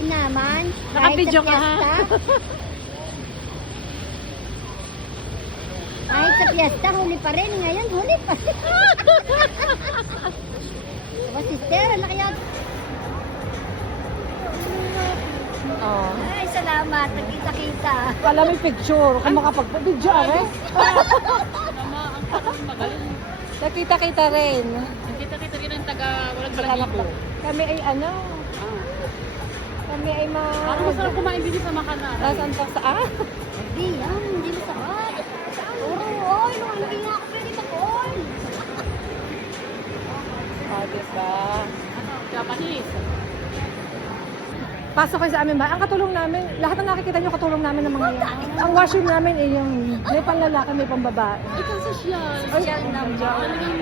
Kain naman. Naka-video ka, ha? Kahit sa piyesta, huli pa rin. Ngayon, huli pa rin. Diba, sister? Ano kaya? Oh. Ay, salamat. Nagkita-kita. Alam mo yung picture. Kung makapag-video, are? Nakita-kita rin. Kita-kita rin ang taga walang Salamat balahibo. po. Kami ay ano? Kami ay Parang masarap kumain din sa makana. Nasaan pa sa Hindi yan. Hindi masarap. Oy, nung ano nga ako pwede mag-on. Oh, diba? Japanese. Pasok kayo sa amin ba? Ang katulong namin, lahat ng nakikita nyo katulong namin ng mga yan. Ang washroom namin ay yung may panglalaki, may pambabae. Ikaw social. Social number.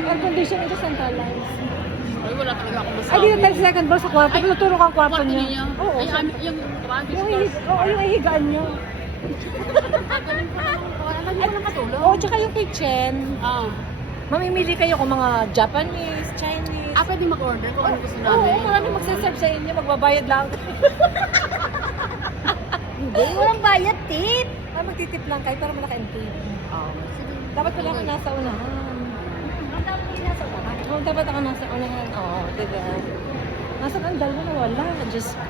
Air condition ito centralized. Ay, wala talaga ako masabi. Ay, dito tayo sa second floor sa kwarto. Pinuturo ka ang kwarto Kwarto niya. niya. Oo. Ay, yung Yung ihigaan niyo. Lagi ko lang katulong. Oo, tsaka yung kitchen. Mamimili kayo kung mga Japanese, Chinese. Pwede mag-order kung ano gusto Oo, namin. marami magsaserve sa inyo. Magbabayad lang. Hindi, walang bayad, tip. Magtitip lang kayo pero malaki ang tip. Sige. Dapat pala ako nasa unahan. Ang dami nila sa unahan. Oo, dapat ako nasa unahan. Oo, diba? Nasaan ang dalawa na wala? Diyos ko.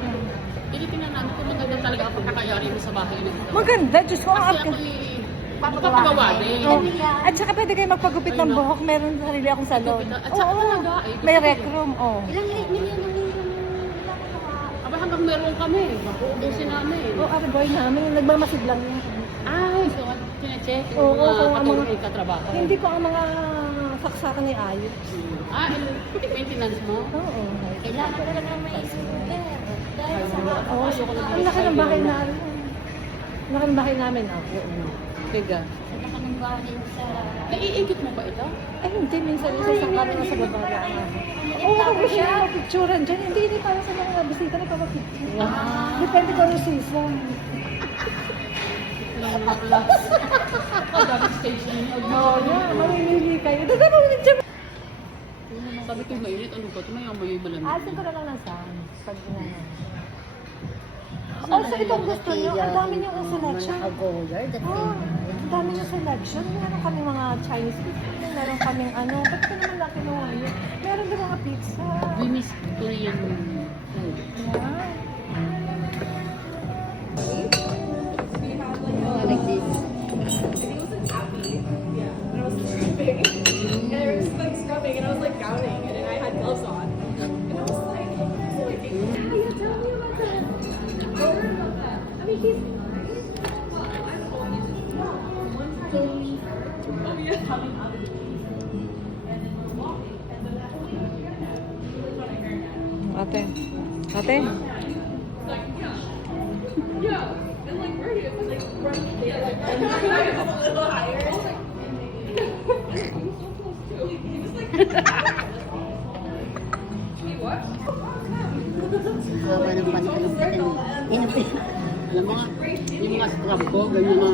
Tinitingnan namin kung maganda talaga ang pagkakayari mo sa bahay nito. Maganda, Diyos ko. Kasi ako papagawa din. Oh. At saka pwede kayo magpagupit ng buhok. Meron sarili akong salon. At saka talaga, May rec room, oh. Ilang million ang Aba, hanggang meron kami. Mapuubusin namin. Oh, boy namin. Nagmamasid lang yan. Ay, so sinecheck Oo, yung mga ang katulong mga- ay katrabaho. Hindi ko ang mga saksakan ni ayos. Putik maintenance mo? Oo. Kailangan ko talaga may scooter. Dahil sa Oo, ang laki ng bahay namin. Ang laki ng bahay namin, oo. Tiga. laki ng bahay sa... Naiingit mo ba ito? Ay, hindi. Minsan isa sa kanya sa baba lang. Oo, kung gusto nyo mapicturean dyan. Hindi para sa mga bisita na papapicture. Depende ko ano season. Ang dapat stage ninyo. Oo, yeah. Mamimili kayo. Dadalawin dyan. Sabi ko mainit, ano ba ito? May malamig. Asin ko na lang ng sound. Pag also, itong gusto nyo, ang dami nyo ang selection. Agoyer, that Oh, ang dami nyo selection. Meron kami mga Chinese food. Meron kaming ano. Ba't ko naman lang kinuha yun? Meron din mga pizza. We miss Korean food. Yeah. Oh, like this. Ate. Ate. Haba ng pantalong patin. Alam mo nga, yung mga scrub ko, ganyan mga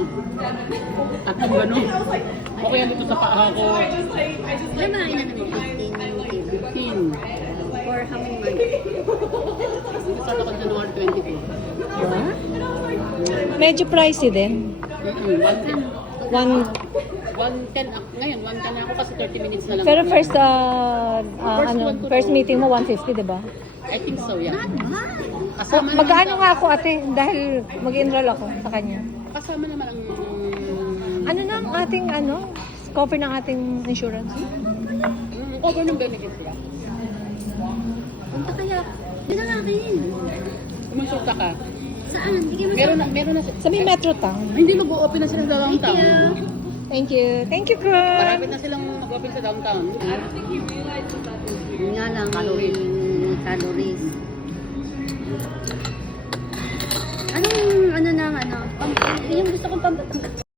tatlong gano'n. Okay yan dito sa paa ko. Ilan mga ilan naman? 15. 15. For how many months? Start ako January 22. Medyo pricey din. 110. 110 ngayon, 110 ako kasi 30 minutes na lang. Pero first, one to first two. meeting mo, 150, di ba? I think so, yeah. Kasama naman Mag-ano ang- nga ako, ate, dahil mag-enroll ako sa kanya. Kasama naman ang... Ano na ang ating, cover ng ating insurance? Cover ng benefits niya. Punta kaya. Yun ang akin. Kumonsulta ka. Saan? Hindi kayo Meron na. Sa may Metro Town. Hindi mag-o-open na sila sa downtown. Thank you. Thank you, Kurt. Marami na silang mag-open sa downtown. Yun nga lang. Calories. Calories. Anong, ano na, yung gusto kong pampatanggal.